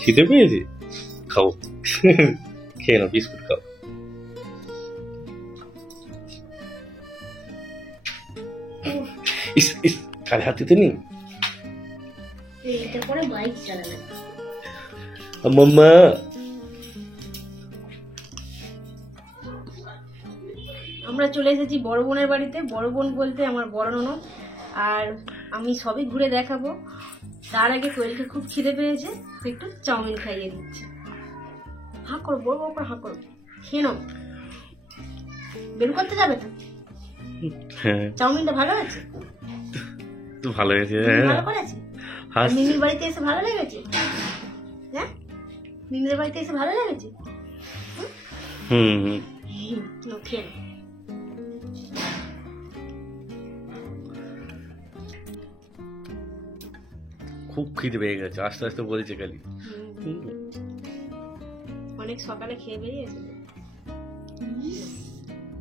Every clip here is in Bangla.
খিদে পেয়েছে? খাও, খেয়ে নাও, বিস্কুট খাও। ইস ইস, কার হাতে নেই মাম্মা। আমরা চলে এসেছি বড় বোনের বাড়িতে। বড় বোন বলতে আমার বড় ননদ। আর আমি সবই ঘুরে দেখাবো। তার আগে কোয়েলকে খুব খিদে পেয়েছে, তো একটু চাউমিন খাইয়ে দিচ্ছি। হাঁ করো, বড় বড় করে হাঁ করো, খেয়ে নাও। বের করতে যাবে তো? চাউমিনটা ভালো আছে তো? ভালো হয়েছে, ভালো করেছে। মিমির বাড়িতে এসে ভালো লেগেছে? হ্যাঁ, মিমির বাড়িতে এসে ভালো লেগেছে। খেয়ে নাও। খুব খিদে পেয়ে গেছে, আস্তে আস্তে বলছে খালি। অনেক সকালে খেয়ে বেরিয়েছে।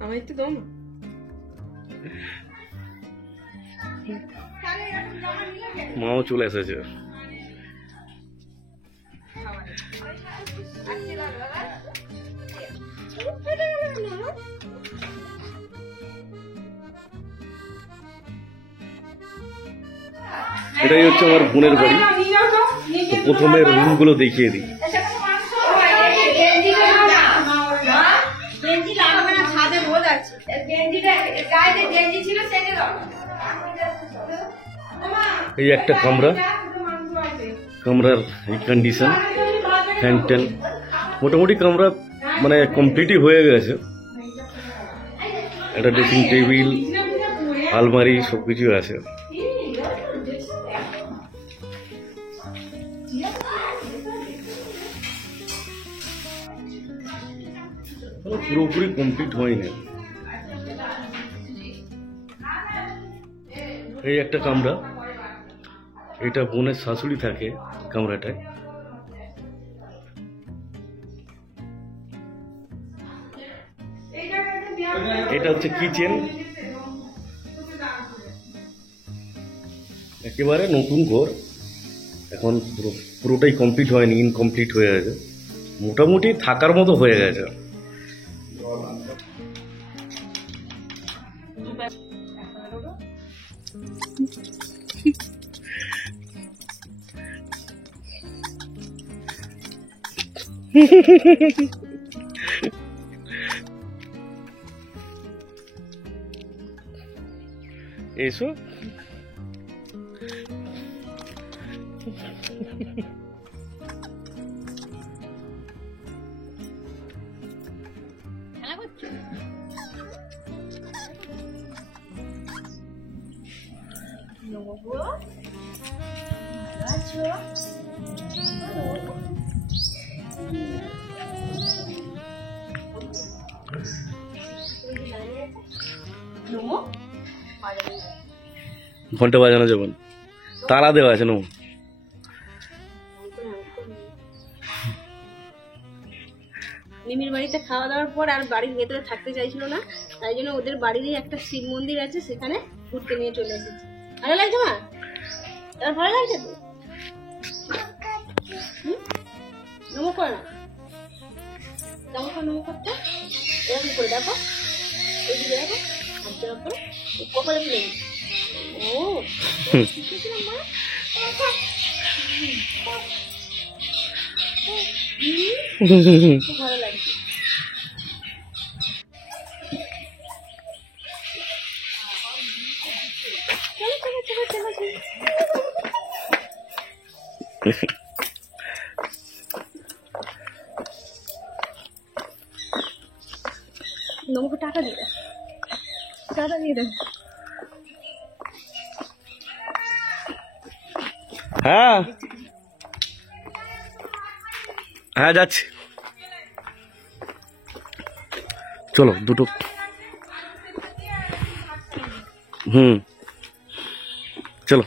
আমার একটু দাও না। মাও চলে এসেছে। এটাই হচ্ছে আমার বোনের বাড়ি। তো প্রথমে রুম গুলো দেখিয়ে দিই। এই একটা কামরা, কামরার এই কন্ডিশন, ফ্যান ট্যান মোটামুটি কামরা মানে কমপ্লিটই হয়ে গেছে। একটা ড্রেসিং টেবিল, আলমারি সবকিছু আছে। পুরোপুরি কমপ্লিট হয়নি। এই একটা কামরা, এটা বোনের শাশুড়ি থাকে কামরাটায়। এটা হচ্ছে কিচেন, একেবারে নতুন ঘর, এখন পুরোটাই কমপ্লিট হয়নি, ইনকমপ্লিট হয়ে গেছে, মোটামুটি থাকার মতো হয়ে গেছে। এসো, ঘন্টা বাজানো যাবে না, তালা দেওয়া আছে। নো, মিমির বাড়িতে খাওয়া দাওয়ার পর আর বাড়ির ভেতরে থাকতে চাইছিল না, তাই জন্য ওদের বাড়িরই একটা শিব মন্দির আছে, সেখানে ঘুরতে নিয়ে চলে এসেছি। ভালো লাগছে মা? তোমার ভালো লাগছে তো? নমো করো না, নমো করো, নমো করতে এরকম করে দেখো, এইদিকে দেখো, হাত দেওয়া করে কপালে ফেলে দিচ্ছি। ও শিখেছিলাম মা। ভালো লাগছে। নমকে টাকা দিয়ে দেয়, টাকা দিয়ে দেয়। হ্যাঁ হ্যাঁ যাচ্ছি, চলো দুটো। চলো,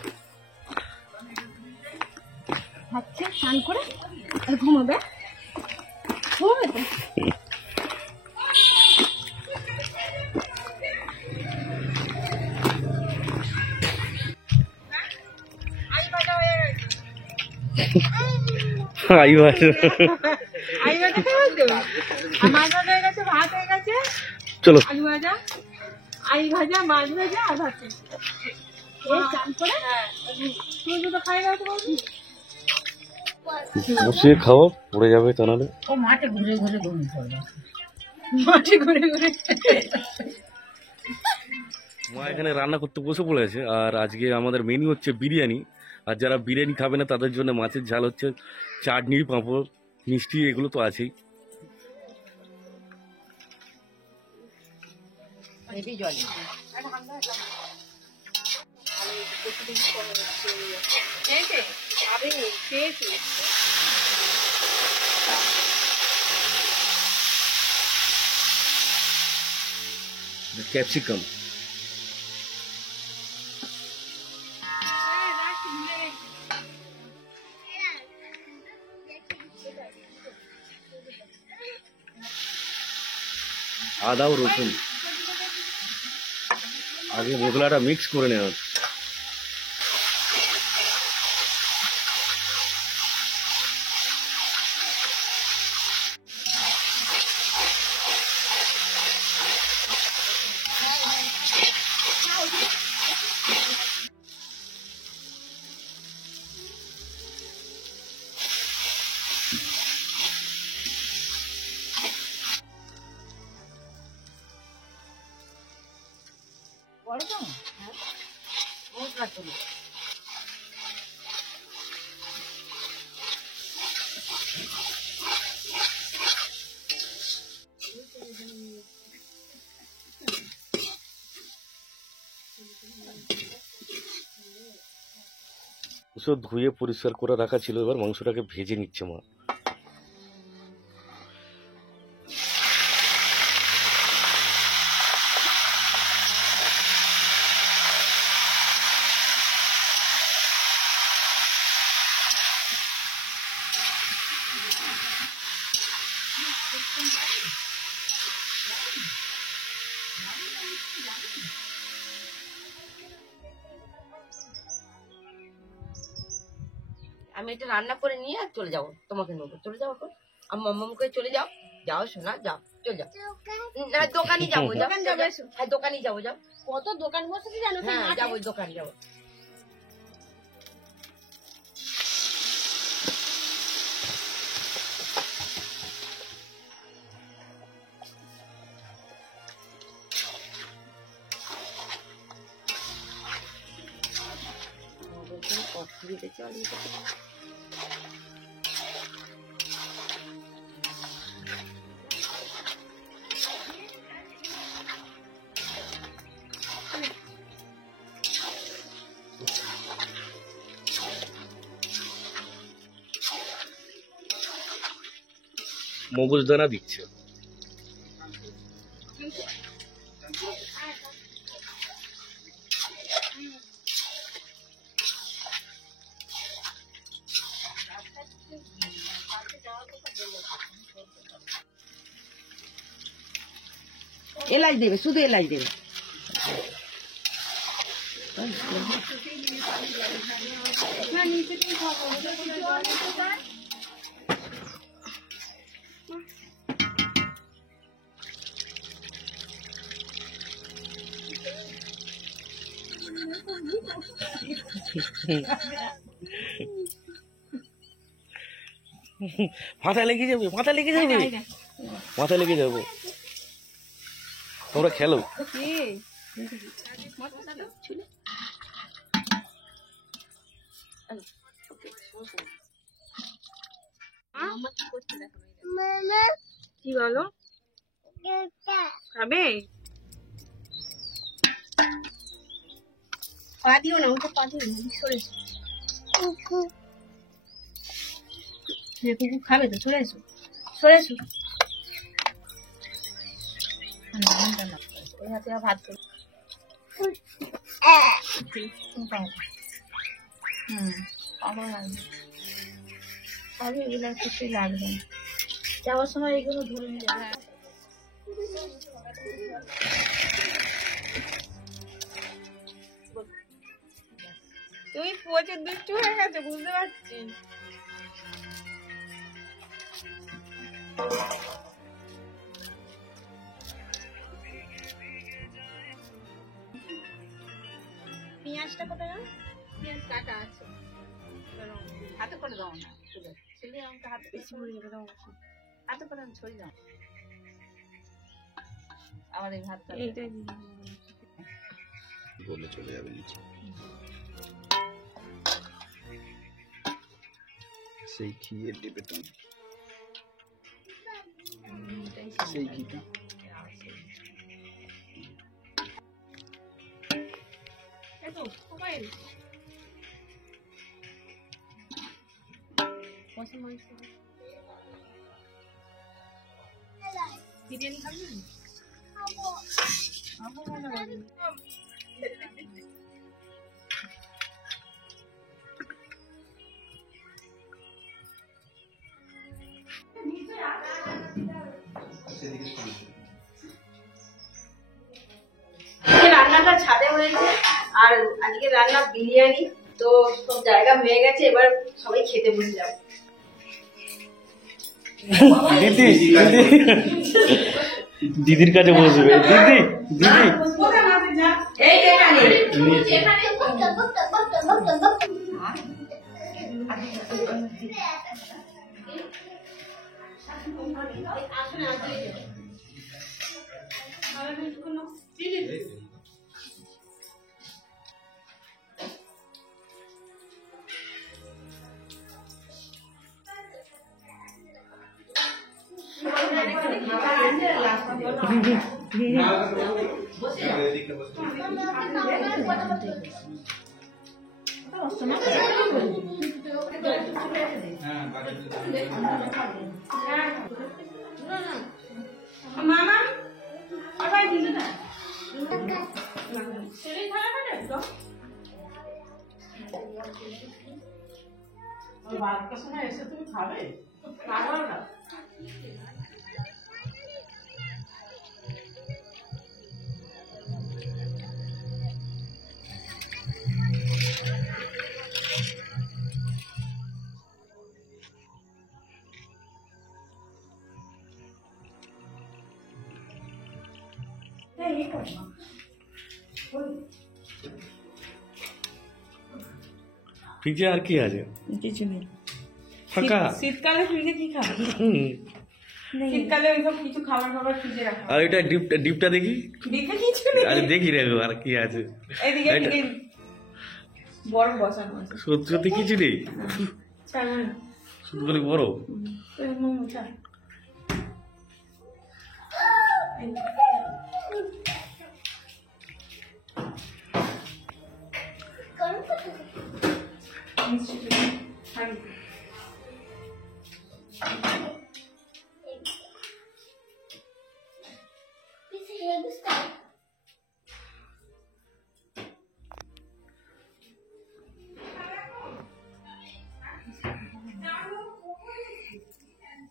খাচ্ছে, স্নান করে আর ঘুমাবে। ঘুমাবে তো? আই ভাজা আলু ভাজা খাবো তো। আর মাছ ভাজা হয়ে গেছে, ভাত হয়ে গেছে, চলো আলু ভাজা, আলু ভাজা, মাছ ভাজা আর ভাত। চান করে তুমি দুটো খাই গেছো বলছি। বসিয়ে খাও, পড়ে যাবে তা নাহলে। ও মাঠে ঘুরে ঘুরে ঘুম পড়বে, মাঠে ঘুরে ঘুরে। মা এখানে রান্না করতে বসে পড়েছে। আর আজকে আমাদের মেনু হচ্ছে বিরিয়ানি। আর যারা বিরিয়ানি খাবে না তাদের জন্য মাছের ঝাল হচ্ছে, চাটনি, পাঁপড়, মিষ্টি, এগুলো তো আছেই। ক্যাপসিকাম, আদা ও রসুন আগে মশলাটা মিক্স করে নেওয়া হচ্ছে। সব ধুয়ে পরিষ্কার করে রাখা ছিল, এবার মাংসটাকে ভেজে নিচ্ছে মা। আমি এটা রান্না করে নিয়ে আর চলে যাবো, তোমাকে নেবো, চলে যাবো এখন। আমি মাম্মাম করে চলে যাও, যাও শোনা, যাও, চলে যাও। না দোকানে যাবো, যাও, হ্যাঁ দোকানে যাবো, যাও। কত দোকান বসেছে জানো? হ্যাঁ যাবো, দোকানে যাবো। মগজ দানা দিচ্ছে। এলাচ দেবে, শুধু এলাচ দেবে। মাথা লেগে যাবে, মাথা লেগে যাবে, মাথা লেগে যাবে। তোমরা খেলো। কি বলো খাবে? পা দিও না, ওকে পা দিও না, সরেছো। কুকুর খাবে তো, সরেছো, সরেছো। ওই হাতে ভাত করো। পাবো লাগবে, পাবে, এগুলো কিছুই লাগবে না। যাওয়ার সময় এগুলো ধরে নিয়ে যাবে। তুমি প্রচুর দুষ্টু হয়ে গেছে, বুঝতে পারছি। পেঁয়াজটা কোথায় গেল? পেঁয়াজ কাটা আছে, হাতে করে দাও না, ছেলে আমাকে হাতে বেশি পড়ে যাবে, দাও। হাতে করে আমি ছড়ি দাও। আবার এই ভাতটা এইটাই বলে চলে যাবে নিচে। সেই ঘিয়ের ডিবে তুমি সেই ঘিটা এত মোবাইল কষা মাংস বিরিয়ানি খাবি? রান্নাটা ছাদে হয়েছে, আর আজকে রান্না বিরিয়ানি, তো সব জায়গা হয়ে গেছে, এবার সবাই খেতে বসে যাবো। দিদি দিদির কাছে বসবে। দিদি দিদি এই এখানে মামা আবার দিলে না ছেলে খারাপ না তো বারোটার সময় এসে তুমি খাবে, খাবো না। ফ্রিজে আর কি আছে? কিছু নেই। ফাঁকা। শীতকালে ফ্রিজে কি খাবে? শীতকালে ওইসব কিছু খাবার খাবার ফ্রিজে রাখা। আর এটা ডিপটা দেখি। ডিপে কিছু নেই। আরে দেখি রেখো আর কি আছে। এদিকে এদিকে বরফ বসানো আছে। সত্যি সত্যি কিছু নেই। ছাড়ো না। শুধু করে বড়। ছাড়।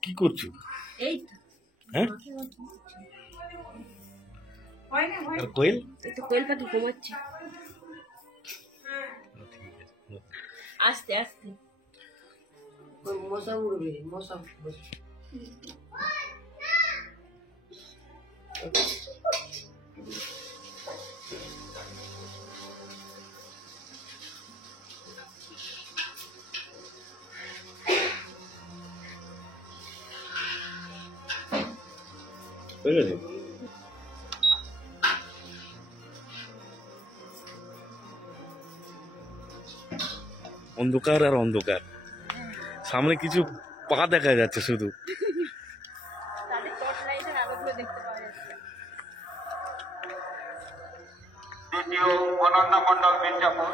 কি করছো? এই হ্যাঁ? হয় না, হয় আর কোয়েল? তো কোয়েল পাখি ঘুমাচ্ছে। আস্তে আস্তে মশা উড়বে, মশা হয়ে গেছে? অন্ধকার আর অন্ধকার, সামনে কিছু পা দেখা যাচ্ছে শুধু। তাদের টর্চ লাইটের আলোগুলো দেখতে পাওয়া যাচ্ছে। দ্বিতীয় অনন্যা মন্ডল মির্জাপুর।